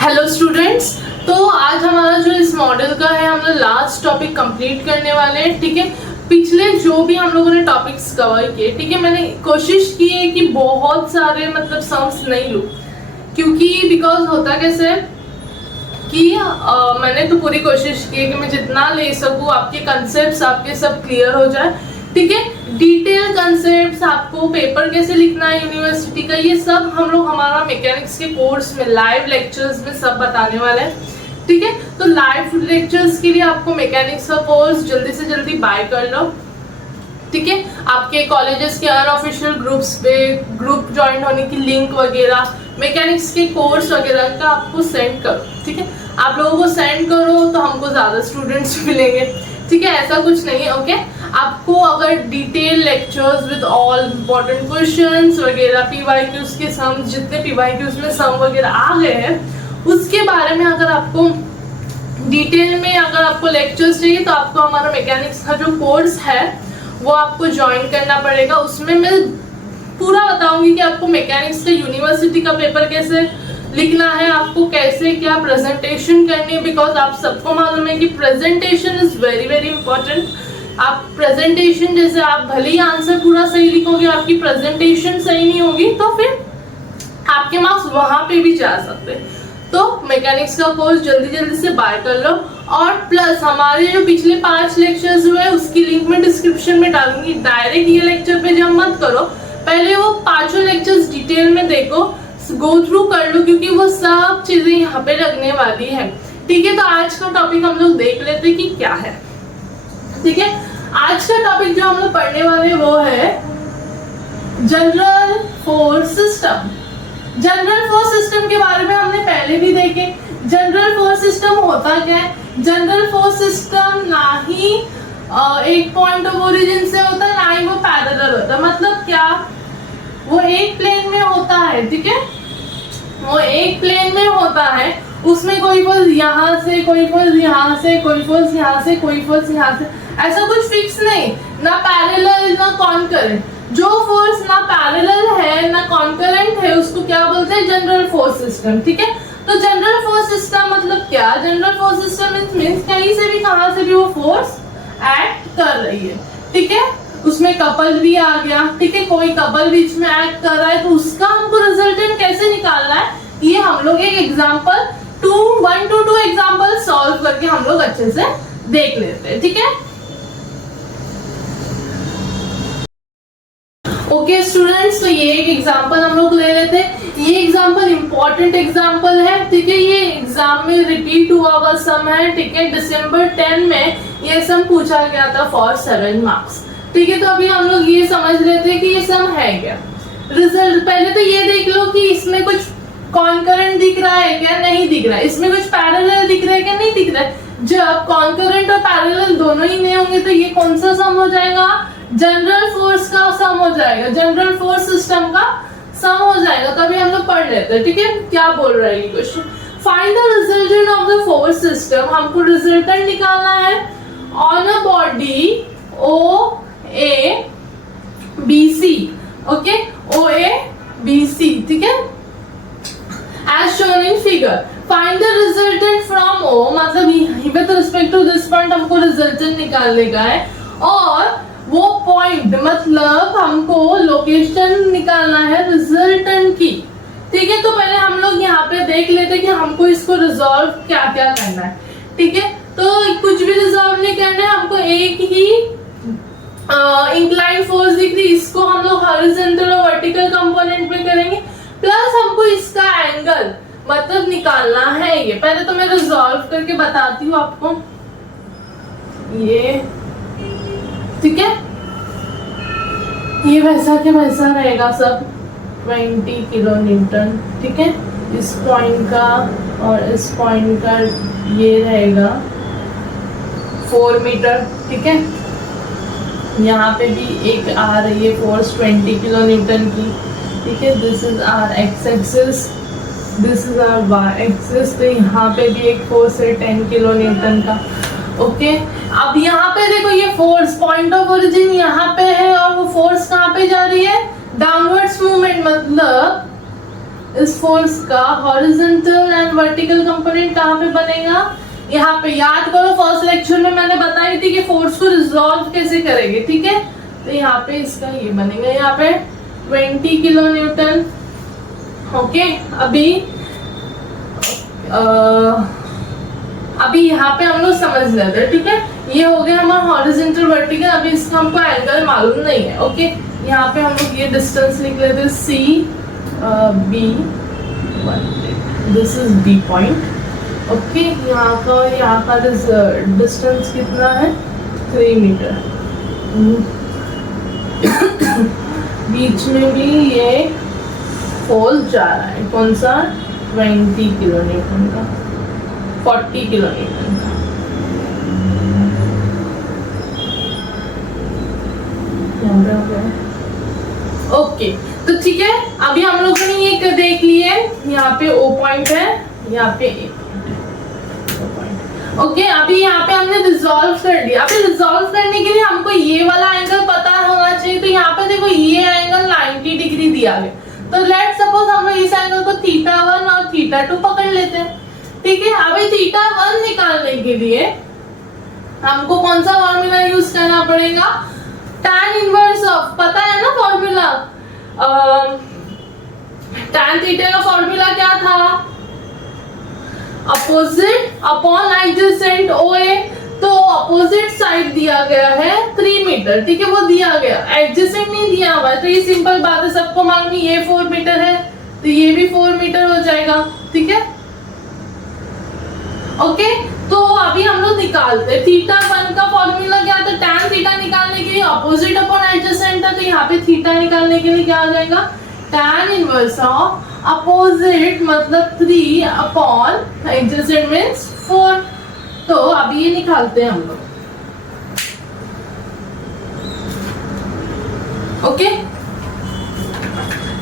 Hello students, तो आज हमारा जो इस मॉडल का है, हम लोग लास्ट टॉपिक कंप्लीट करने वाले हैं। ठीक है, पिछले जो भी हम लोगों ने टॉपिक्स कवर किए, ठीक है, मैंने कोशिश की है कि बहुत सारे मतलब सम्स नहीं लूँ, क्योंकि बिकॉज होता कैसे है कि मैंने तो पूरी कोशिश की है कि मैं जितना ले सकूँ आपके कंसेप्ट्स आपके सब क्लियर हो जाए। ठीक है, डिटेल कंसेप्ट्स, आपको पेपर कैसे लिखना है यूनिवर्सिटी का, ये सब हम लोग हमारा मैकेनिक्स के कोर्स में लाइव लेक्चर्स में सब बताने वाले हैं। ठीक है, तो लाइव लेक्चर्स के लिए आपको मैकेनिक्स का कोर्स जल्दी से जल्दी बाय कर लो। ठीक है, आपके कॉलेजेस के अनऑफिशियल ग्रुप्स पे ग्रुप ज्वाइन होने की लिंक वगैरह, मैकेनिक्स के कोर्स वगैरह का आपको सेंड करो। ठीक है, आप लोगों को सेंड करो तो हमको ज़्यादा स्टूडेंट्स मिलेंगे। ठीक है, ऐसा कुछ नहीं है। ओके, आपको अगर detail lectures with all important questions वगैरह, पीवाईक्यूज के सम, जितने पीवाईक्यूज में सम वगैरह आ गए हैं उसके बारे में अगर आपको डिटेल में अगर आपको लेक्चर्स चाहिए तो आपको हमारा मैकेनिक्स का जो कोर्स है वो आपको ज्वाइन करना पड़ेगा। उसमें मैं पूरा बताऊंगी कि आपको मैकेनिक्स का यूनिवर्सिटी का पेपर कैसे लिखना है, आपको कैसे क्या प्रेजेंटेशन करनी है, बिकॉज आप सबको मालूम है कि presentation is very very important. आप प्रेजेंटेशन जैसे आप भले ही आंसर पूरा सही लिखोगे, आपकी प्रेजेंटेशन सही नहीं होगी तो फिर आपके मार्क्स वहां पे भी जा सकते हैं। तो मैकेनिक्स का कोर्स जल्दी जल्दी से बाय कर लो, और प्लस हमारे जो पिछले 5 लेक्चर्स हुए उसकी लिंक में डिस्क्रिप्शन में डालूंगी। डायरेक्ट ये लेक्चर पे जब मत करो, पहले वो 5 लेक्चर्स डिटेल में देखो, गो थ्रू कर लो, क्योंकि वो सब चीजें यहाँ पे लगने वाली है। ठीक है, तो आज का टॉपिक हम लोग देख लेते हैं कि क्या है। ठीक है, आज का टॉपिक जो हम लोग पढ़ने वाले हैं वो है general force system. General force system के बारे में हमने पहले भी देखे। जनरल फोर्स सिस्टम होता क्या है? जनरल फोर्स सिस्टम ना ही एक पॉइंट ऑफ ओरिजिन से होता है, ना ही वो पैरेलल होता है। मतलब क्या? वो एक प्लेन में होता है। ठीक है, वो एक प्लेन में होता है, उसमें कोई फोर्स यहाँ से, कोई फोर्स यहाँ से, कोई फोर्स यहाँ से, कोई फोर्स यहाँ से, ऐसा कुछ फिक्स नहीं, ना पैरेलल ना कॉन्करेंट। जो फोर्स ना पैरेलल है ना कॉन्करेंट है उसको क्या बोलते हैं? General force system. ठीक है, तो जनरल फोर्स सिस्टम मतलब क्या? जनरल फोर्स सिस्टम मींस कहीं से भी कहां से भी वो फोर्स एक्ट कर रही है। ठीक है, उसमें कपल भी आ गया। ठीक है, कोई कपल बीच में एक्ट कर रहा है तो उसका हमको रिजल्टेंट कैसे निकालना है, ये हम लोग एक एग्जांपल 1 to 2 एग्जांपल सॉल्व करके हम लोग अच्छे से देख लेते हैं। ठीक है, ओके स्टूडेंट्स, तो ये एक एग्जांपल हम लोग ले लेते हैं। ये एग्जांपल इंपॉर्टेंट एग्जांपल है। ठीक है, ये एग्जाम में रिपीट हुआ हुआ सम है। ठीक है, December 10 में ये सम पूछा गया था फॉर 7 मार्क्स। ठीक है, तो अभी हम लोग ये समझ लेते हैं कि ये सम है क्या। रिजल्ट पहले तो ये देख लो कि इसमें कुछ कॉन्करेंट दिख रहा है क्या, नहीं दिख रहा है। इसमें कुछ पैरेलल दिख रहा है क्या, नहीं दिख रहा है। जब कॉन्करेंट और पैरेलल दोनों ही नहीं होंगे तो ये कौन सा सम हो जाएगा? जनरल फोर्स का सम हो जाएगा, जनरल फोर्स सिस्टम का सम हो जाएगा। तो अभी हम लोग पढ़ लेते हैं। ठीक है, क्या बोल रहा है ये question? Find the resultant of the force system. हमको रिजल्टेंट निकालना है on a body OABC। Okay, OABC। ठीक है, as shown in figure, find the resultant from O, मतलब with respect to this point हमको resultant निकालने का है, और वो पॉइंट मतलब हमको लोकेशन निकालना है रिजल्टेंट की। ठीक है, तो पहले हम लोग यहाँ पे देख लेते हैं कि हमको इसको रिजॉल्व क्या क्या करना है। ठीक है, तो कुछ भी रिजॉल्व नहीं करना है, हमको एक ही इंक्लाइन फोर्स दिख रही, इसको हम लोग हॉरिजॉन्टल और वर्टिकल कंपोनेंट में करेंगे, प्लस हमको इसका एंगल मतलब निकालना है। ये पहले तो मैं रिजॉल्व करके बताती हूँ आपको ये। ठीक है, ये वैसा के वैसा रहेगा सब 20 किलो न्यूटन। ठीक है, इस पॉइंट का और इस पॉइंट का ये रहेगा 4 मीटर। ठीक है, यहाँ पे भी एक आ रही है फोर्स 20 किलो न्यूटन की। ठीक है, this is our X axis, this is our Y axis. तो यहाँ पे भी एक फोर्स है 10 किलो न्यूटन का। ओके, अब यहाँ पे देखो ये फोर्स पॉइंट ऑफ ओरिजिन यहाँ पे है और वो फोर्स कहाँ पे जा रही है? डाउनवर्ड्स मूवमेंट, मतलब इस फोर्स का हॉरिजॉन्टल एंड वर्टिकल कंपोनेंट कहाँ पे बनेगा? यहाँ पे। याद करो फर्स्ट लेक्चर में मैंने बताई थी कि फोर्स को रिजॉल्व कैसे करेंगे, ठीक है? तो यहाँ पे इसका ये बनेगा, यहाँ पे 20 किलो न्यूटन। ओके, अभी यहाँ पे हम लोग समझ लेते हैं, ठीक है? ये हो गया हमारा हॉरिजॉन्टल वर्टिकल। अभी इसका हमको एंगल मालूम नहीं है। ओके, यहाँ पे हम लोग ये डिस्टेंस लिख लेते हैं, C B, this is B point. Okay, यहाँ का डिस्टेंस कितना है? 3 मीटर। बीच में भी ये फोर्स जा रहा है, कौन सा? 20 किलो न्यूटन का, 40 किलो न्यूटन का। ओके, तो ठीक है, अभी हम लोगों ने ये देख लिए, यहाँ पे O पॉइंट है, यहाँ पे A पॉइंट है। ओके, अभी यहाँ पे हमने रिजॉल्व कर दिया। अभी रिजॉल्व करने के लिए हमको ये वाला एंगल पता होना चाहिए। तो यहाँ पे देखो ये एंगल 90 डिग्री दिया गया। तो लेट्स सपोज हम लोग इस एंगल को θ1 और θ2 पकड़ लेते हैं, ठीक है? अभी θ1 निकालने के लिए हमको कौन सा फॉर्मूला यूज करना पड़ेगा? tan इनवर्स ऑफ, पता है ना फॉर्मूला? tan थीटा का फॉर्मूला क्या था? Opposite upon adjacent OA। तो अपोजिट साइड दिया गया है 3 मीटर, ठीक है? वो दिया गया, एडजेसेंट नहीं दिया हुआ है। तो ये सिंपल बात है, सबको मालूम है ये 4 मीटर है, तो ये भी 4 मीटर हो जाएगा, ठीक है? ओके, तो अभी हम लोग निकालते हैं। θ1 का फॉर्मूला क्या था? tan थीटा निकालने के लिए अपोजिट अपॉन एडजेसेंट था, तो यहाँ पे थीटा निकालने के लिए क्या आ जाएगा? tan इनवर्स ऑफ अपोजिट मतलब 3 अपॉन एडजेसेंट मींस 4। तो अभी ये निकालते हैं हम लोग। ओके,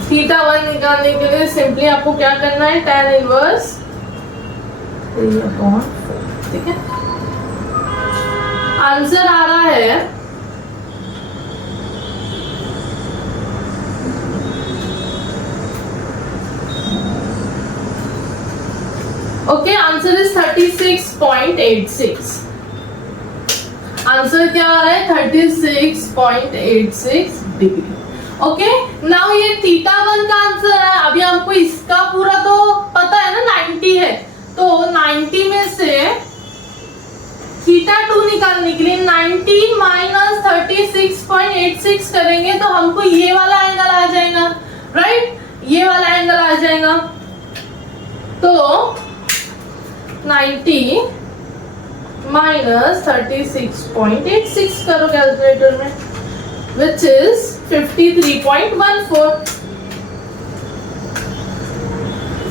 θ1 निकालने के लिए सिंपली आपको क्या करना है? tan इनवर्स 3 अपॉन 4, ठीक है? आंसर आ रहा है ओके, आंसर इज 36.86। आंसर क्या आ रहा है? 36.86 डिग्री। ओके, नाउ ये θ1 का आंसर है। अभी हमको इसका पूरा तो पता है ना, 90 है, तो 90 में से θ2 निकालने के लिए 90 माइनस 36.86 करेंगे तो हमको ये वाला एंगल आ जाएगा, राइट? ये वाला एंगल आ जाएगा। तो 90 माइनस 36.86 करो कैलकुलेटर में, which is 53.14।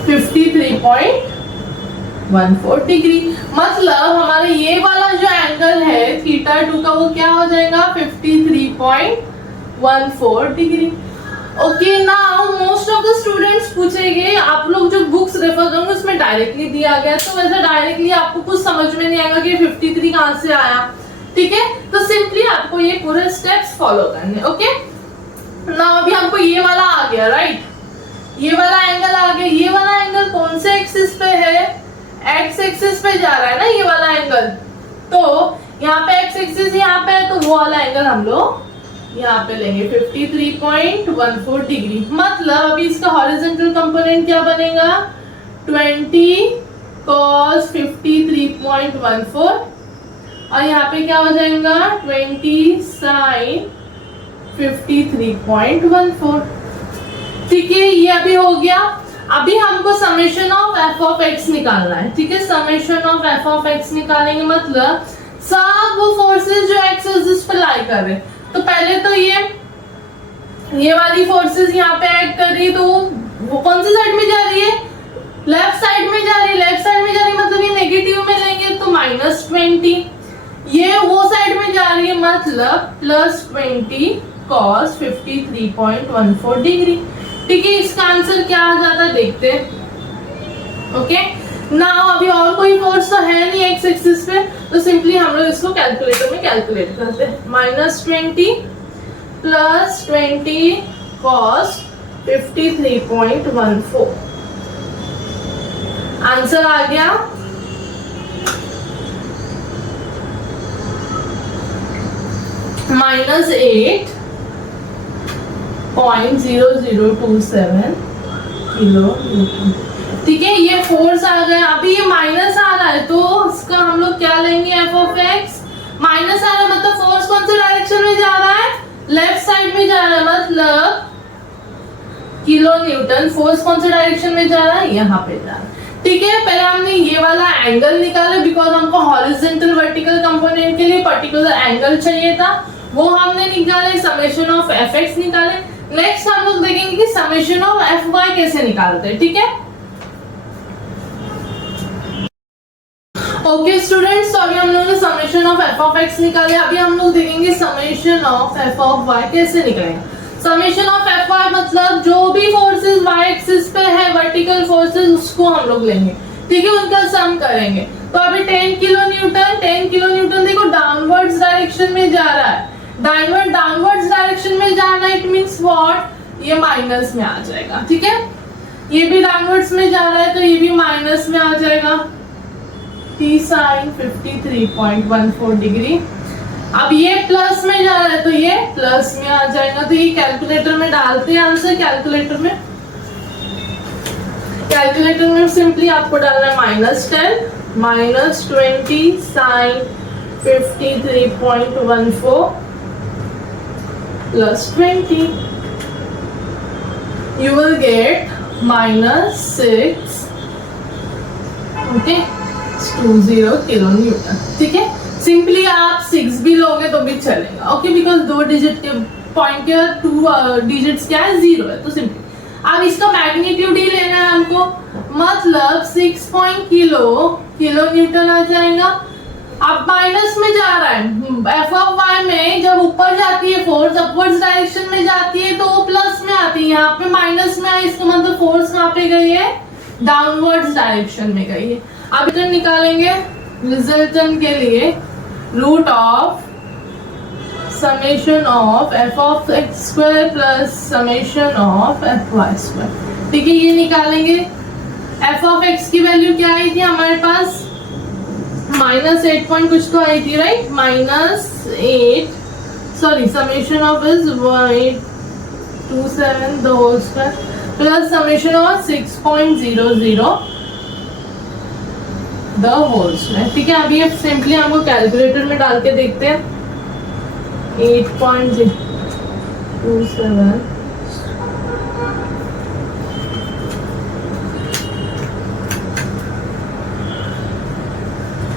53.14 डिग्री। मतलब हमारा ये वाला जो एंगल है θ2 का, वो क्या हो जाएगा? 53.14 degree. Okay, now most of the students पूछेंगे, आप लोग जो बुक्स रेफर करोगे उसमें डायरेक्टली दिया गया, तो वैसे डायरेक्टली आपको कुछ समझ में नहीं आएगा कि 53 कहां से आया, ठीक है? तो सिंपली आपको ये पूरे स्टेप्स फॉलो करने। ओके, नाउ अभी हमको ये वाला आ गया, राइट? ये वाला एंगल आ गया। ये वाला एंगल कौन से एक्सिस पे है? एक्स एक्सिस पे जा रहा है ना ये वाला एंगल। तो यहाँ पे एक्स एक्सिस यहाँ पे है, तो वो वाला एंगल हम लोग यहाँ पे लेंगे 53.14 डिग्री। मतलब अभी इसका हॉरिजॉन्टल कंपोनेंट क्या बनेगा? 20 cos 53.14 और यहाँ पे क्या हो जाएगा? 20 sin 53.14। ठीक है, ये अभी हो गया। अभी हमको summation of F of x निकालना है, ठीक है? Summation of F of x निकालेंगे, मतलब सब वो फोर्सेस जो एक्स एक्सिस पे लाई कर रहे हैं। तो पहले तो ये वाली फोर्सेस यहाँ पे ऐड कर रही है, तो वो कौन सी साइड में जा रही है? लेफ्ट साइड में जा रही है। लेफ्ट साइड में जा रही है मतलब ये नेगेटिव में लेंगे तो -20। ये वो साइड में जा रही है मतलब +20 cos 53.14 डिग्री। ठीक है, इसका आंसर क्या आ जाता है देखते हैं। ओके, नाउ अभी और कोई फोर्स तो है नहीं एक्स एक्सिस पे, तो सिंपली हम लोग इसको कैलकुलेटर में कैलकुलेट करते हैं। -20 + 20 cos 53.14 आंसर आ गया -8.0027 किलो न्यूटन। ठीक है, ये फोर्स आ गया। अभी ये माइनस आ रहा है तो इसका हम लोग क्या लेंगे, एफ ऑफ एक्स। माइनस आ रहा है मतलब फोर्स कौन से डायरेक्शन में जा रहा है, लेफ्ट साइड में जा रहा है, मतलब किलो न्यूटन। फोर्स कौन से डायरेक्शन में जा रहा है, यहाँ पे जा रहा है। ठीक है, पहले हमने ये वाला एंगल निकाला बिकॉज हमको हॉरिजॉन्टल वर्टिकल कंपोनेंट के लिए पर्टिकुलर एंगल चाहिए था, वो हमने निकाले। समेशन ऑफ एफ एक्स निकाले। नेक्स्ट हम लोग देखेंगे कि समेशन ऑफ एफ वाई कैसे निकालते हैं। ठीक है, ओके स्टूडेंट्स, तो अभी हम लोगों ने summation of F of X निकाले। अभी हम लोग देखेंगे summation of F of Y कैसे निकलेंगे। समेशन ऑफ एफ वाई मतलब जो भी फोर्सेस वाई एक्सिस पे है, वर्टिकल फोर्सेस, उसको हम लोग लेंगे। ठीक है, उनका सम करेंगे। तो अभी 10 किलो न्यूटन देखो डाउनवर्ड्स डायरेक्शन में जा रहा है। डाउनवर्ड्स डायरेक्शन में जाना, इट मींस व्हाट, ये माइनस में आ जाएगा। ठीक है, ये भी डाउनवर्ड्स में जा रहा है तो ये भी माइनस में आ जाएगा। T sin 53.14 degree. अब ये प्लस में जा रहा है तो ये प्लस में आ जाएगा। तो ये कैलकुलेटर में डालते हैं आंसर। कैलकुलेटर में सिंपली आपको डालना है -10 -20 sin 53.14 plus 20, you will get -6 okay 20 kilo Newton. ठीक है, सिंपली आप 6 भी लोगे तो भी चलेगा। ओके, बिकॉज 2 डिजिट के पॉइंट के 2 डिजिट्स क्या है, 0 है, तो सिंपली अब इसका मैग्नीट्यूड ही लेना है हमको, मतलब 6 किलो न्यूटन आ जाएगा। अब माइनस में जा रहा है, एफ ऑफ वाई में जब ऊपर जाती है फोर्स, अपवर्ड्स डायरेक्शन में जाती है तो वो प्लस में आती है। यहाँ पे माइनस में है, इसका मतलब फोर्स कहाँ पे गई है, डाउनवर्ड्स डायरेक्शन में गई है। अब रिजल्ट निकालेंगे। रिजल्टेंट के लिए root of summation of F of X square plus summation of F Y square. ठीक है, ये निकालेंगे। एफ ऑफ एक्स की वैल्यू क्या आई थी हमारे पास, -8 पॉइंट कुछ तो आई थी, right. -8 sorry summation of is 127 the whole square plus summation of 6.00 the whole square. ठीक है, अभी अब सिंपली हमको कैलकुलेटर में डाल के देखते हैं। 8.27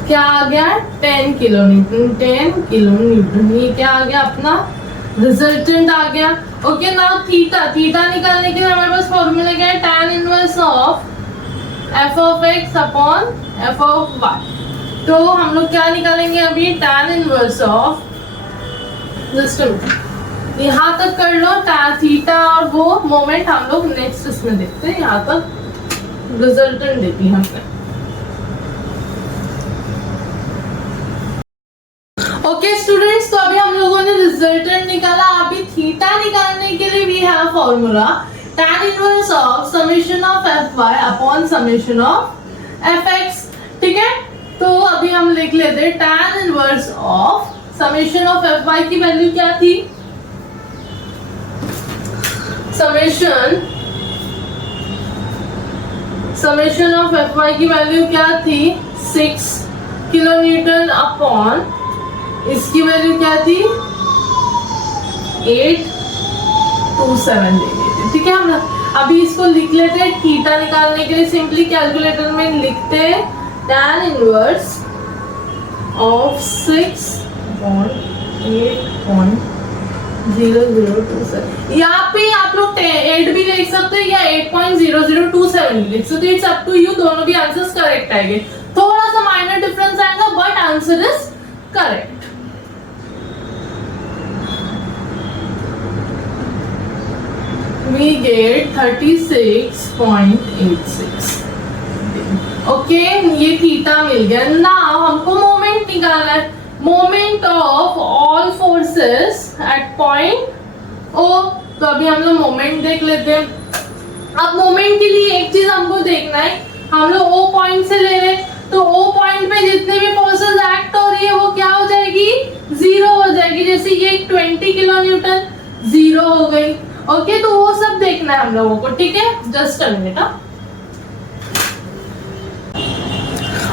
क्या आ गया, 10 किलो न्यूटन। ये क्या आ गया, अपना रिजल्टेंट आ गया। ओके, नाउ थीटा निकालने के लिए हमारे पास फॉर्मूला क्या है, tan inverse of F of X upon F of Y. तो हम लोग क्या निकालेंगे अभी, tan इनवर्स ऑफ, यहाँ तक कर लो, थीटा और वो मोमेंट हम लोग नेक्स्ट इसमें देखते हैं। यहाँ तक रिजल्टेंट देती है हमने। ओके स्टूडेंट्स, तो अभी हम लोगों ने रिजल्टेंट निकाला। अभी थीटा निकालने के लिए we have formula tan inverse of summation of F Y upon summation of F X. ठीक है, तो अभी हम लिख लेते हैं tan inverse of summation of F Y की वैल्यू क्या थी, समेशन ऑफ एफ वाई की वैल्यू क्या थी, 6 किलो न्यूटन अपॉन इसकी वैल्यू क्या थी, 827 ले लेते। ठीक है, हम अभी इसको लिख लेते हैं। थीटा निकालने के लिए सिंपली कैलकुलेटर में लिखते हैं tan इनवर्स ऑफ 6.8.0027। यहाँ पे आप लोग 8 भी लिख सकते हैं या 8.0027 भी लिख सकते हैं। इट्स अप टू यू, दोनों भी आंसर्स करेक्ट आएंगे। थोड़ा सा माइनर डिफरेंस आएगा but answer is correct. We get 36.86। Okay, ये थीटा मिल गया। नाउ हमको मोमेंट निकालना है, moment of all forces at point O. तो अभी हम लोग मोमेंट देख लेते हैं। अब मोमेंट के लिए एक चीज हमको देखना है, हम लोग ओ पॉइंट से ले रहे, तो ओ पॉइंट पे जितने भी फोर्सेस एक्ट हो रही है वो क्या हो जाएगी, जीरो हो जाएगी। जैसे ये 20 किलो न्यूटन जीरो हो गई। ओके, तो वो सब देखना है हम लोगों को, ठीक है, just a minute.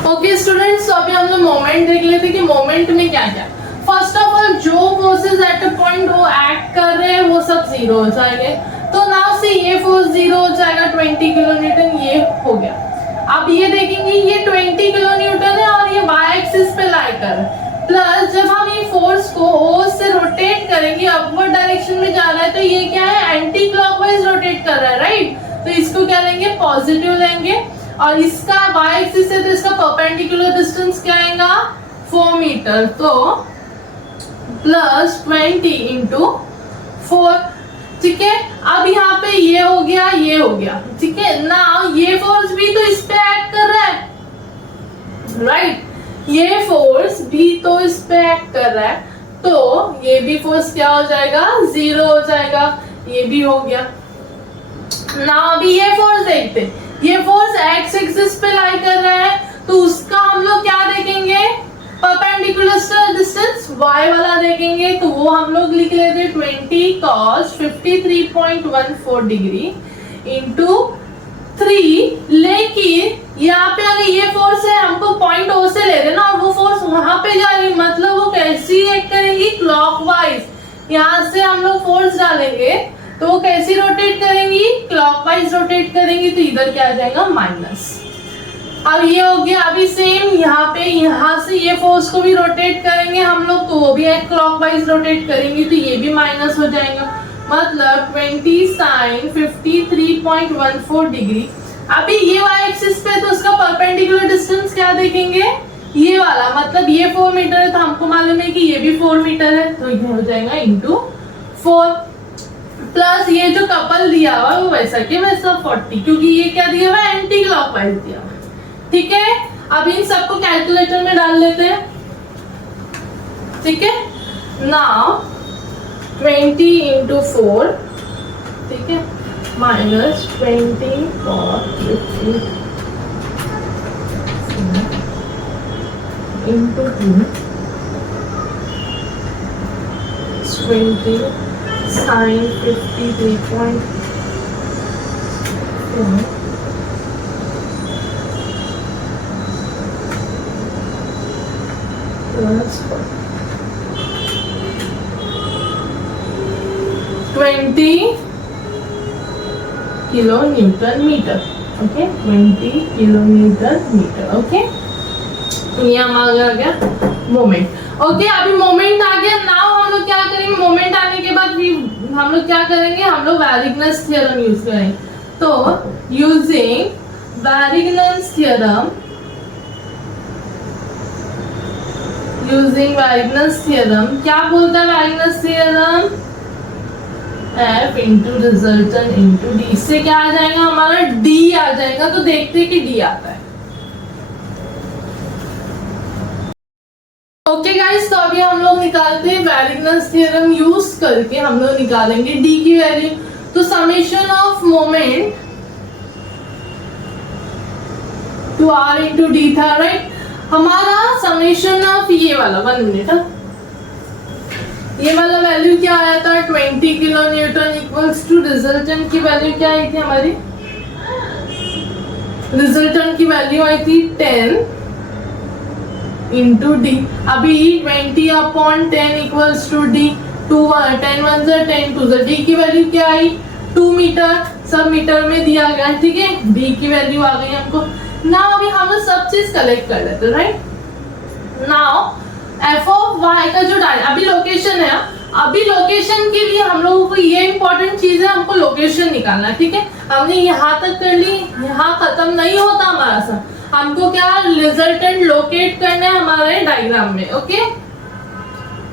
Okay students, तो अभी हम लोग मोमेंट देख लेते कि मोमेंट में क्या क्या। फर्स्ट ऑफ ऑल जो फोर्सेस एट अ पॉइंट वो एक्ट कर रहे हैं वो सब जीरो हो जाएंगे। तो नाउ से ये फोर्स जीरो हो जाएगा 20 किलो न्यूटन, ये हो गया। अब ये देखेंगे ये 20 किलो न्यूटन है और ये वाई एक्सिस पे लाई कर, प्लस जब हम ये फोर्स को ओ से रोटेट करेंगे, अपवर्ड डायरेक्शन में जा रहा है, तो ये क्या है, एंटी क्लॉकवाइज रोटेट कर रहा है, राइट। तो इसको क्या लेंगे, पॉजिटिव लेंगे, और इसका वाई एक्सिस है तो इसका परपेंडिकुलर डिस्टेंस क्या आएगा, 4 मीटर। तो प्लस 20 इंटू 4, ठीक है। अब यहाँ पे ये हो गया, ये हो गया, ठीक है ना। ये फोर्स भी तो इस पे एक्ट कर रहा है, राइट, ये फोर्स भी तो इस पे एक्ट कर रहा है, तो ये भी फोर्स क्या हो जाएगा, जीरो हो जाएगा। ये भी हो गया ना। अभी ये फोर्स देखते, ये फोर्स एक्स एक्सिस पे लाई कर रहा है, तो उसका हम लोग क्या देखेंगे, परपेंडिकुलर डिस्टेंस y वाला देखेंगे। तो वो हम लोग लिख लेते 20 cos 53.14 डिग्री इंटू 3। लेकिन यहाँ पे अगर ये फोर्स है, हमको पॉइंट ओ से ले रहे ना, और वो फोर्स वहां पे जा रही, मतलब वो कैसी एक्ट करेंगी, क्लॉकवाइज। यहाँ से हम लोग फोर्स डालेंगे तो वो कैसी रोटेट करेंगी, क्लॉकवाइज रोटेट करेंगी, तो इधर क्या आ जाएगा, माइनस। अब ये हो गया। अभी सेम यहाँ पे, यहाँ से ये फोर्स को भी रोटेट करेंगे हम लोग, तो वो भी एक क्लॉकवाइज रोटेट करेंगे, तो ये भी माइनस हो जाएगा। मतलब 20 sin 53.14 डिग्री। अभी ये वाई एक्सिस पे, तो उसका परपेंडिकुलर डिस्टेंस क्या देखेंगे, ये वाला, मतलब ये 4 मीटर है, तो हमको मालूम है कि ये भी 4 मीटर है, तो ये हो जाएगा इंटू 4, प्लस ये जो कपल दिया हुआ है वो वैसा के वैसा 40, क्योंकि ये क्या दिया हुआ है, एंटी क्लॉकवाइज दिया हुआ है, ठीक है। अब इन सबको कैलकुलेटर में डाल लेते हैं, ठीक है। नाउ 20 इंटू 4, ठीक है, minus 20 cos 50 into 2, 20 sin 53.4 plus 20 kilo newton metre, okay, 20 kilo newton metre, okay. ये हमारा आ गया मोमेंट, ओके। अभी मोमेंट आ गया। नाउ हम लोग क्या करेंगे, मोमेंट आने के बाद भी हम लोग क्या करेंगे, हम लोग वैरिगनस थ्योरम यूज करेंगे। तो using Varignon's theorem, using Varignon's theorem, क्या बोलता है Varignon's theorem, F into resultant into D. इससे क्या आ जाएगा, हमारा D आ जाएगा। तो देखते हैं कि D आता है। ओके गाइस, तो अभी हम लोग निकालते हैं वैरिगनस थ्योरम यूज करके, हम लोग निकालेंगे D की वैल्यू। तो summation of moment to R into D था, राइट। हमारा समेशन ऑफ ये वाला 1 मिनट, ये वाला वैल्यू क्या आया था, 20 किलो न्यूटन इक्वल्स टू रिजल्टेंट की वैल्यू क्या आई थी हमारी, रिजल्टेंट की वैल्यू आई थी 10 इंटू डी। अभी 20 अपॉन 10 इक्वल्स टू डी, 10 1 ज़ा 10 2 ज़ा, डी की वैल्यू क्या आई, 2 मीटर, सब मीटर में दिया गया, ठीक है। डी की वैल्यू आ गई हमको। नाउ अभी हम लोग सब चीज कलेक्ट कर लेते, right. Now F of Y का जो अभी लोकेशन है, अभी लोकेशन के लिए हम लोगों को ये इंपॉर्टेंट चीज है, हमको लोकेशन निकालना है, ठीक है। हमने यहाँ तक कर ली, यहाँ खत्म नहीं होता हमारा सब, हमको क्या रिजल्टेंट लोकेट करना है हमारे डायग्राम में, ओके।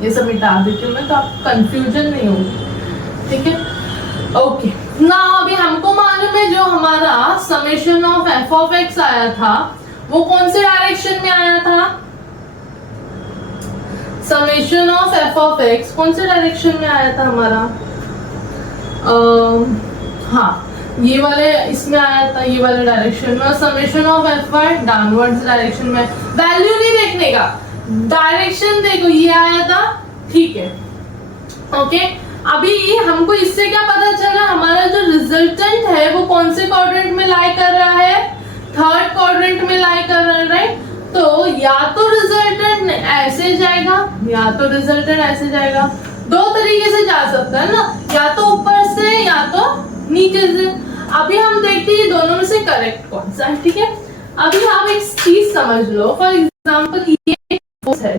ये सब मिटा देती हूँ मैं, तो आपको कंफ्यूजन नहीं होगी, ठीक है, ओके। ना अभी हमको मालूम है जो हमारा summation of F of x आया था वो कौन से डायरेक्शन में आया था, summation of F of x कौन से डायरेक्शन में आया था हमारा, हाँ ये वाले इसमें आया था, ये वाले डायरेक्शन में, और summation of FY downwards direction में। वैल्यू नहीं देखने का, डायरेक्शन देखो, ये आया था, ठीक है, ओके। अभी हमको इससे क्या पता चला, हमारा जो रिजल्टेंट है वो कौन से क्वाड्रेंट में लाई कर रहा है, थर्ड क्वाड्रेंट में लाई कर रहा है, राइट। तो या तो रिजल्टेंट ऐसे जाएगा या तो रिजल्टेंट ऐसे जाएगा, दो तरीके से जा सकता है ना, या तो ऊपर से या तो नीचे से। अभी हम देखते हैं दोनों में से करेक्ट कौन सा है, ठीक है। अभी आप एक चीज समझ लो, फॉर एग्जाम्पल ये फोर्स है,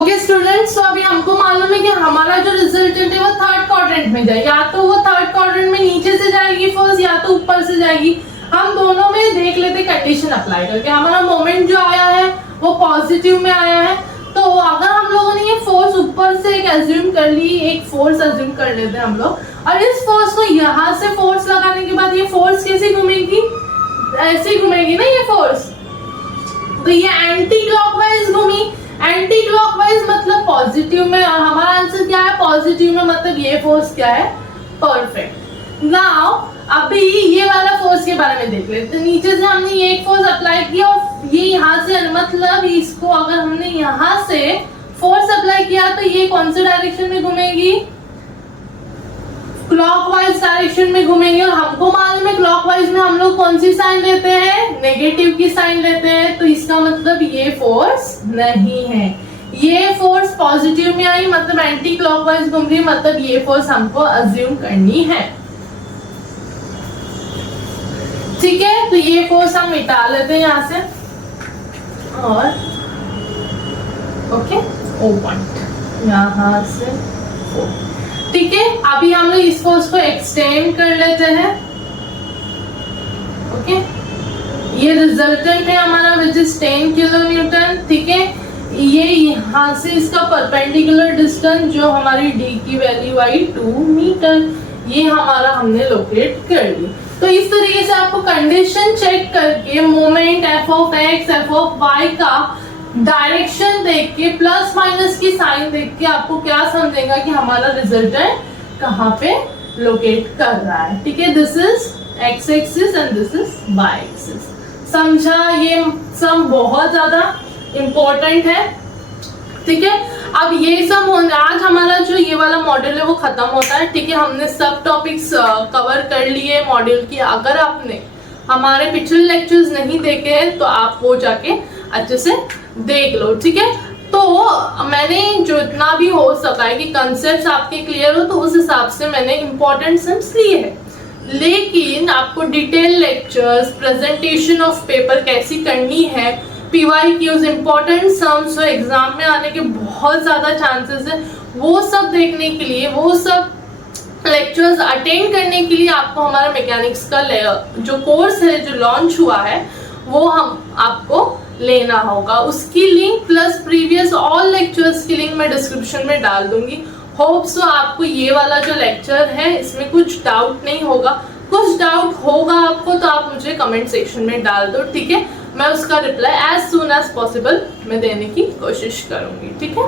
ओके स्टूडेंट्स। तो अभी हमको मालूम है कि हमारा जो रिजल्टेंट है वो थर्ड क्वाड्रेंट में जाएगी, या तो वो थर्ड क्वाड्रेंट में नीचे से जाएगी फोर्स, या तो ऊपर से जाएगी। हम दोनों में देख लेते कंडीशन अप्लाई करके। हमारा मोमेंट जो आया है वो पॉजिटिव में आया है, तो अगर हम लोगों ने ये फोर्स ऊपर से एक अज्यूम कर ली, एक फोर्स अज्यूम कर लेते हैं हम लोग, और इस फोर्स को यहाँ से फोर्स लगाने के बाद ये फोर्स कैसे घूमेगी, ऐसे घूमेगी ना ये फोर्स, तो ये एंटी क्लॉकवाइज घूमी। एंटी क्लॉकवाइज मतलब पॉजिटिव में, और हमारा आंसर क्या है, पॉजिटिव में, मतलब ये फोर्स क्या है, परफेक्ट। नाउ अभी ये वाला फोर्स के बारे में देख लेते हैं। नीचे से हमने ये एक फोर्स अप्लाई किया, और ये यहाँ से, मतलब इसको अगर हमने यहाँ से फोर्स अप्लाई किया तो ये कौन से डायरेक्शन में घूमेगी, क्लॉकवाइज डायरेक्शन में घूमेंगे। और हमको मालूम है क्लॉकवाइज में हम लोग कौन सी साइन लेते हैं, नेगेटिव की साइन लेते हैं, तो इसका मतलब ये फोर्स नहीं है। ये फोर्स पॉजिटिव में आई, मतलब एंटी क्लॉकवाइज घूम रही, मतलब ये फोर्स हमको अज्यूम करनी है, ठीक है। तो ये फोर्स हम मिटा लेते हैं यहाँ से, और ओके, ओ पॉइंट यहाँ से, ठीक है। अभी हम लोग इस फोर्स को एक्सटेंड कर लेते हैं, ओके। ये रिजल्टेंट है हमारा विच इज 10 किलोन्यूटन, ठीक है। ये यहाँ से इसका परपेंडिकुलर डिस्टेंस जो हमारी d की वैल्यू आई 2 मीटर, ये हमारा हमने लोकेट कर ली। तो इस तरीके से आपको कंडीशन चेक करके moment f of x, f of y का डायरेक्शन देख के, प्लस माइनस की साइन देख के आपको क्या समझेगा कि हमारा रिजल्टेंट कहाँ पे लोकेट कर रहा है, ठीक है। This is x axis and this is y axis. समझा, ये सम बहुत ज्यादा इम्पोर्टेंट है, ठीक है। अब ये सब आज हमारा जो ये वाला मॉड्यूल है वो खत्म होता है, ठीक है। हमने सब टॉपिक्स कवर कर लिए मॉड्यूल की। अगर आपने हमारे पिछले लेक्चर्स नहीं देखे हैं तो आप वो जाके अच्छे से देख लो, ठीक है। तो मैंने जो इतना भी हो सका है कि कंसेप्ट आपके क्लियर हो, तो उस हिसाब से मैंने इम्पोर्टेंट सम्स लिए हैं। लेकिन आपको detail lectures, presentation of paper कैसी करनी है, PYQs, इम्पोर्टेंट सम्स जो एग्जाम में आने के बहुत ज़्यादा चांसेस है, वो सब देखने के लिए, वो सब लेक्चर्स अटेंड करने के लिए आपको हमारा मैकेनिक्स का जो कोर्स है, जो लॉन्च हुआ है, वो हम आपको लेना होगा। उसकी link plus previous all lectures की लिंक मैं डिस्क्रिप्शन में डाल दूंगी। होप सो आपको ये वाला जो लेक्चर है इसमें कुछ डाउट नहीं होगा। कुछ डाउट होगा आपको तो आप मुझे कमेंट सेक्शन में डाल दो, ठीक है। मैं उसका reply as soon as possible मैं देने की कोशिश करूंगी, ठीक है।